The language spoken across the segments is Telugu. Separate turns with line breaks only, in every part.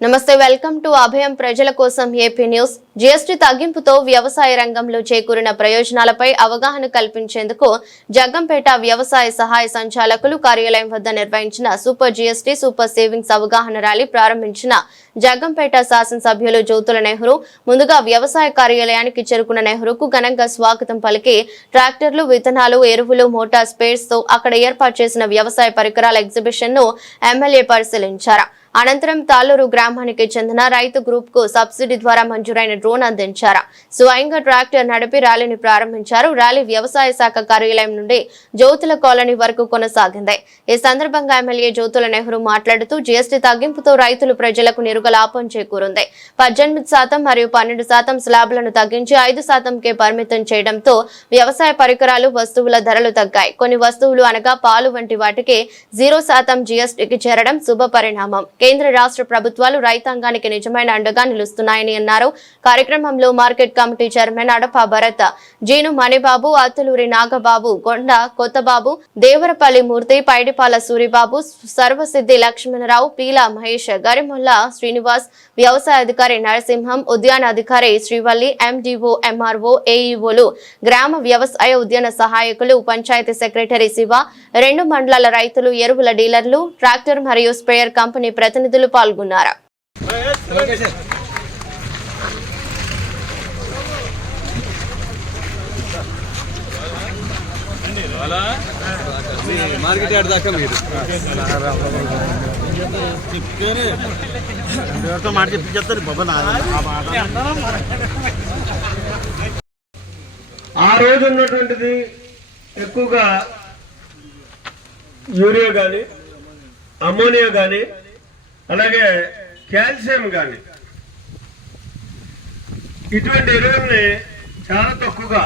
నమస్తే వెల్కమ్ టు అభయం ప్రజల కోసం ఏపీ న్యూస్. జీఎస్టీ తగ్గింపుతో వ్యవసాయ రంగంలో చేకూరిన ప్రయోజనాలపై అవగాహన కల్పించేందుకు జగ్గంపేట వ్యవసాయ సహాయ సంచాలకులు కార్యాలయం వద్ద నిర్వహించిన సూపర్ జీఎస్టీ సూపర్ సేవింగ్స్ అవగాహన ర్యాలీ ప్రారంభించిన జగ్గంపేట శాసనసభ్యులు జ్యోతుల నెహ్రూ ముందుగా వ్యవసాయ కార్యాలయానికి చేరుకున్న నెహ్రూకు ఘనంగా స్వాగతం పలికి ట్రాక్టర్లు విత్తనాలు ఎరువులు మోటార్ స్పేర్స్తో అక్కడ ఏర్పాటు చేసిన వ్యవసాయ పరికరాల ఎగ్జిబిషన్ను ఎమ్మెల్యే పరిశీలించారు. అనంతరం తాలూరు గ్రామానికి చెందిన రైతు గ్రూప్కు సబ్సిడీ ద్వారా మంజూరైన డ్రోన్ అందించారు. స్వయంగా ట్రాక్టర్ నడిపి ర్యాలీని ప్రారంభించారు. ర్యాలీ వ్యవసాయ శాఖ కార్యాలయం నుండి జ్యోతుల కాలనీ వరకు కొనసాగింది. ఈ సందర్భంగా ఎమ్మెల్యే జ్యోతుల నెహ్రూ మాట్లాడుతూ జీఎస్టీ తగ్గింపుతో రైతులు ప్రజలకు నిరుగ లాభం చేకూరుంది. పద్దెనిమిది శాతం మరియు పన్నెండు శాతం స్లాబ్లను తగ్గించి ఐదు శాతంకే పరిమితం చేయడంతో వ్యవసాయ పరికరాలు వస్తువుల ధరలు తగ్గాయి. కొన్ని వస్తువులు అనగా పాలు వంటి వాటికి జీరో శాతం జీఎస్టీకి చేరడం శుభ పరిణామం. కేంద్ర రాష్ట్ర ప్రభుత్వాలు రైతాంగానికి నిజమైన అండగా నిలుస్తున్నాయని అన్నారు. కార్యక్రమంలో market committee chairman Adapa Bharat Jeenu Manibabu Attaluri Nagababu Konda Kottababu Devarapalli మూర్తి పైడిపాల సూరిబాబు సర్వసిద్ధి లక్ష్మణరావు పీల మహేష్ గరిముల్లా శ్రీనివాస్ వ్యవసాయ అధికారి నరసింహం ఉద్యాన అధికారి శ్రీవల్లి ఎండిఓ ఎంఆర్ఓ ఏఈఓలు గ్రామ వ్యవసాయ ఉద్యాన సహాయకులు పంచాయతీ సెక్రటరీ శివ రెండు మండలాల రైతులు ఎరువుల డీలర్లు ట్రాక్టర్ మరియు స్ప్రేయర్ కంపెనీ ప్రతినిధులు పాల్గొన్నారు.
మార్కెట్ యార్డ్ దాకా మీరు
ఎవరితో మాట చెప్పించేస్తారు బాబా ఆ
ఆ రోజు ఉన్నటువంటిది ఎక్కువగా యూరియా కానీ అమోనియా కానీ అలాగే కాల్షియం కానీ ఇటువంటి ఎరువుల్ని చాలా తక్కువగా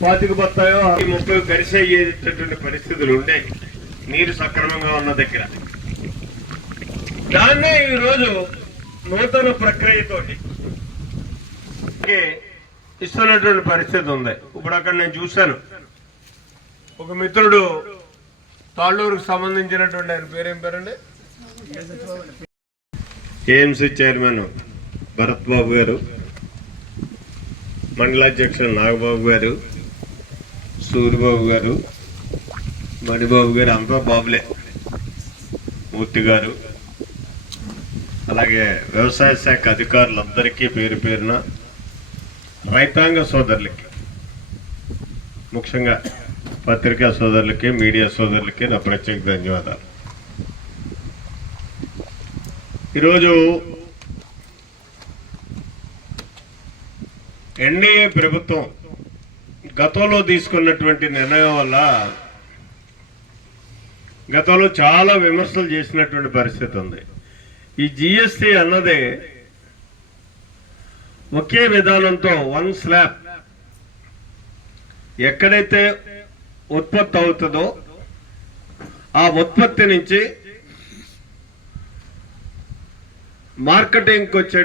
పాతిక బత్తాయో ఈ ముప్పై గరిసె అయ్యేటటువంటి పరిస్థితులు ఉండేవి నీరు సక్రమంగా ఉన్న దగ్గర. దాన్నే ఈరోజు నూతన ప్రక్రియతోటి ఇస్తున్నటువంటి పరిస్థితి ఉంది. ఇప్పుడు అక్కడ నేను చూశాను. ఒక మిత్రుడు తాళ్ళూరుకు సంబంధించినటువంటి ఆయన పేరేం పేరండి? కేఎంసీ చైర్మన్ భరత్ బాబు గారు మండలాధ్యక్షులు నాగబాబు గారు సూరిబాబు గారు మణిబాబు గారు అంతా బాబులే. మూర్తి గారు అలాగే వ్యవసాయ శాఖ అధికారులందరికీ పేరు పేరున రైతాంగ సోదరులకి ముఖ్యంగా పత్రికా సోదరులకి మీడియా సోదరులకి నా ప్రత్యేక ధన్యవాదాలు. ఈరోజు ఎన్డీఏ ప్రభుత్వం గతంలో తీసుకున్నటువంటి నిర్ణయం వల్ల గతంలో చాలా విమర్శలు చేసినటువంటి పరిస్థితి ఉంది. ఈ జిఎస్టి అన్నదే ఒకే విధానంతో వన్ స్లాబ్. ఎక్కడైతే ఉత్పత్తి అవుతుందో ఆ ఉత్పత్తి నుంచి మార్కెటింగ్కి వచ్చే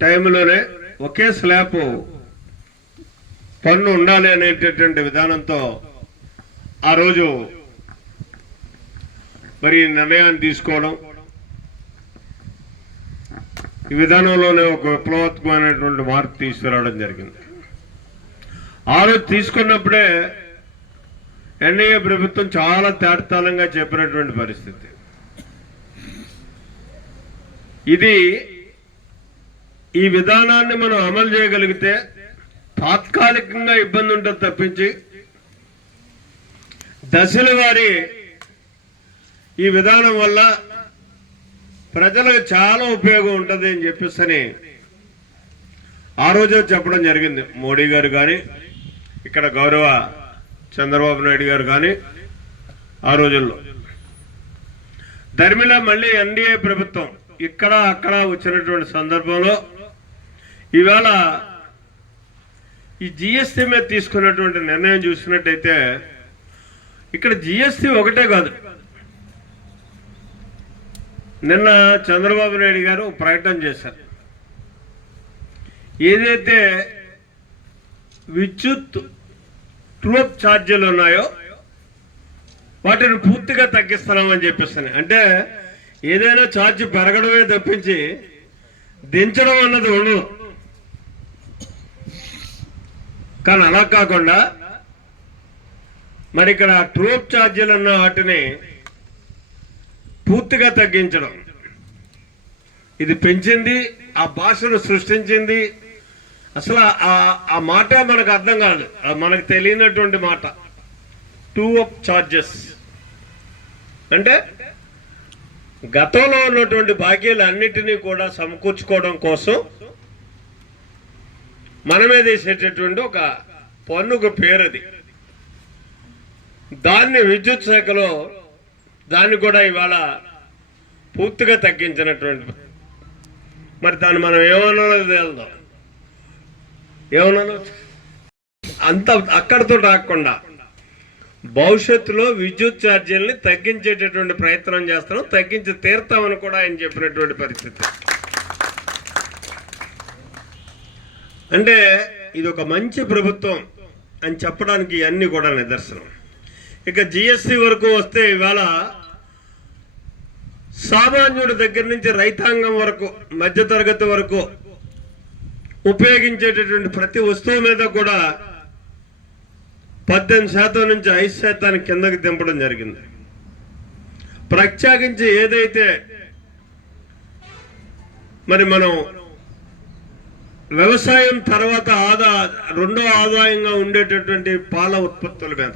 టైంలోనే ఒకే స్లాబ్ పన్ను ఉండాలి అనేటటువంటి విధానంతో ఆ రోజు మరి నిర్ణయాన్ని తీసుకోవడం. ఈ విధానంలోనే ఒక విప్లవాత్మకమైనటువంటి మార్పు తీసుకురావడం జరిగింది. ఆ రోజు తీసుకున్నప్పుడే ఎన్డీఏ ప్రభుత్వం చాలా తేటతాళంగా చెప్పినటువంటి పరిస్థితి. ఇది ఈ విధానాన్ని మనం అమలు చేయగలిగితే తాత్కాలికంగా ఇబ్బంది ఉంటుంది తప్పించి దశల వారి ఈ విధానం వల్ల ప్రజలకు చాలా ఉపయోగం ఉంటుంది అని చెప్పేసి ఆ రోజు చెప్పడం జరిగింది. మోడీ గారు కానీ ఇక్కడ గౌరవ చంద్రబాబు నాయుడు గారు కానీ ఆ రోజుల్లో. ధర్మిలా మళ్ళీ ఎన్డీఏ ప్రభుత్వం ఇక్కడ అక్కడ వచ్చినటువంటి సందర్భంలో ఇవాళ ఈ జిఎస్టీ మీద తీసుకున్నటువంటి నిర్ణయం చూసినట్టయితే ఇక్కడ జిఎస్టీ ఒకటే కాదు. నిన్న చంద్రబాబు నాయుడు గారు ప్రకటన చేశారు. ఏదైతే విద్యుత్ ట్రూప్ ఛార్జీలు ఉన్నాయో వాటిని పూర్తిగా తగ్గిస్తున్నామని చెప్పేస్తాను అంటే ఏదైనా ఛార్జ్ పెరగడమే తప్పించి దించడం అన్నది ఉండదు. కానీ అలా కాకుండా మరి ఇక్కడ ట్రూప్ ఛార్జీలు అన్న వాటిని పూర్తిగా తగ్గించడం. ఇది పెంచింది ఆ భాషను సృష్టించింది. అసలు ఆ ఆ మాట మనకు అర్థం కాదు. మనకు తెలియనటువంటి మాట. టూ అప్ ఛార్జెస్ అంటే గతంలో ఉన్నటువంటి భాగ్యాలు అన్నిటినీ కూడా సమకూర్చుకోవడం కోసం మన మీద వేసేటటువంటి ఒక పన్నుకు పేరు అది దాన్ని విద్యుత్ శాఖలో దాన్ని కూడా ఇవాళ పూర్తిగా తగ్గించినటువంటి మరి దాన్ని మనం ఏమన్నా వెళ్దాం ఏమన్నా అంత అక్కడితో రాకుండా భవిష్యత్తులో విద్యుత్ ఛార్జీల్ని తగ్గించేటటువంటి ప్రయత్నం చేస్తున్నాం. తగ్గించి తీరుతామని కూడా ఆయన చెప్పినటువంటి పరిస్థితి. అంటే ఇది ఒక మంచి ప్రభుత్వం అని చెప్పడానికి ఇవన్నీ కూడా నిదర్శనం. ఇక జిఎస్టి వరకు వస్తే ఇవాళ సామాన్యుడి దగ్గర నుంచి రైతాంగం వరకు మధ్యతరగతి వరకు ఉపయోగించేటటువంటి ప్రతి వస్తువు మీద కూడా పద్దెనిమిది శాతం నుంచి ఐదు శాతానికి కిందకి దింపడం జరిగింది. ప్రత్యేకించి ఏదైతే మరి మనం వ్యవసాయం తర్వాత ఆదా రెండో ఆదాయంగా ఉండేటటువంటి పాల ఉత్పత్తుల మీద.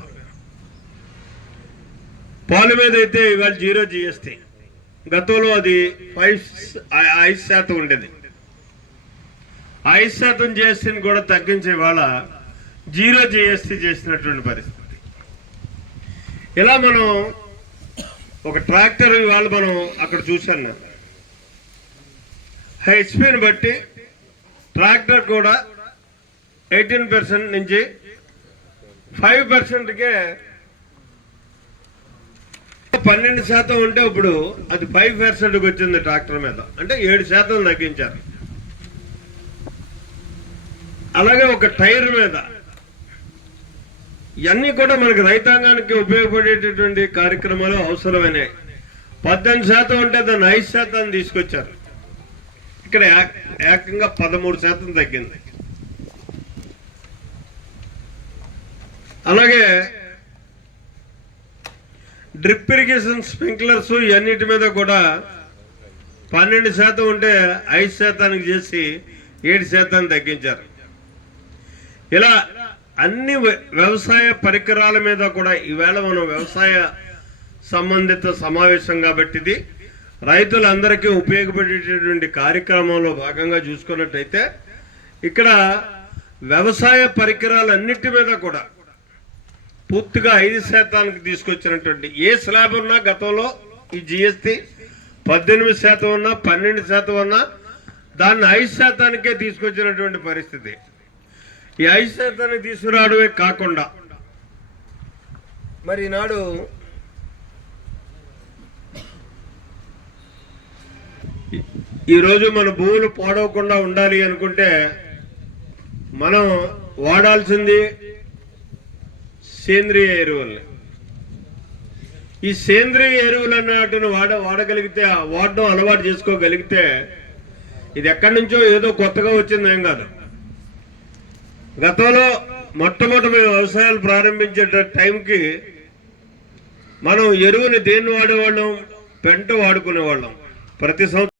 పాల మీద అయితే ఇవాళ జీరో జిఎస్టీ. గతంలో అది ఫైవ్ ఐదు శాతం ఉండేది. ఐదు శాతం జిఎస్టీని కూడా తగ్గించే వాళ్ళ జీరో జిఎస్టీ చేసినటువంటి పరిస్థితి. ఇలా మనం ఒక ట్రాక్టర్ ఇవాళ మనం అక్కడ చూశాను హెచ్పిని బట్టి ట్రాక్టర్ కూడా ఎయిటీన్ పర్సెంట్ నుంచి ఫైవ్ పర్సెంట్కే పన్నెండు శాతం ఉంటే ఇప్పుడు అది ఫైవ్ పర్సెంట్కి వచ్చింది ట్రాక్టర్ మీద. అంటే ఏడు శాతం తగ్గించారు. అలాగే ఒక టైర్ మీద ఇవన్నీ కూడా మనకి రైతాంగానికి ఉపయోగపడేటటువంటి కార్యక్రమాలు అవసరమైనవి పద్దెనిమిది శాతం ఉంటే దాన్ని ఐదు శాతాన్ని తీసుకొచ్చారు. ఇక్కడ ఏకంగా పదమూడు శాతం తగ్గింది. అలాగే డ్రిప్ ఇరిగేషన్ స్ప్రింక్లర్స్ ఇవన్నిటి మీద కూడా పన్నెండు శాతం ఉంటే ఐదు శాతానికి చేసి ఏడు శాతాన్ని తగ్గించారు. ఇలా అన్ని వ్య- వ్యవసాయ పరికరాల మీద కూడా ఈవేళ మనం వ్యవసాయ సంబంధిత సమావేశం కాబట్టి ఇది రైతులందరికీ ఉపయోగపడేటటువంటి కార్యక్రమంలో భాగంగా చూసుకున్నట్టయితే ఇక్కడ వ్యవసాయ పరికరాలన్నిటి మీద కూడా పూర్తిగా ఐదు శాతానికి తీసుకొచ్చినటువంటి ఏ స్లాబ్ ఉన్నా గతంలో ఈ జిఎస్టి పద్దెనిమిది శాతం ఉన్నా పన్నెండు శాతం ఉన్నా దాన్ని ఐదు శాతానికే తీసుకొచ్చినటువంటి పరిస్థితి. ఈ శాతానికి తీసుకురావడమే కాకుండా మరి ఈనాడు ఈ- ఈరోజు మన భూములు పాడవకుండా ఉండాలి అనుకుంటే మనం వాడాల్సింది సేంద్రియ ఎరువుల్ని. ఈ సేంద్రియ ఎరువులు అన్నట్టును వాడ వాడగలిగితే వాడడం అలవాటు చేసుకోగలిగితే ఇది ఎక్కడి నుంచో ఏదో కొత్తగా వచ్చింది కాదు. గతంలో మొట్టమొదటి మేము వ్యవసాయాలు ప్రారంభించే టైంకి మనం ఎరువుని దేన్ని వాడేవాళ్ళం? పెంట వాడుకునేవాళ్ళం. ప్రతి సంవత్సరం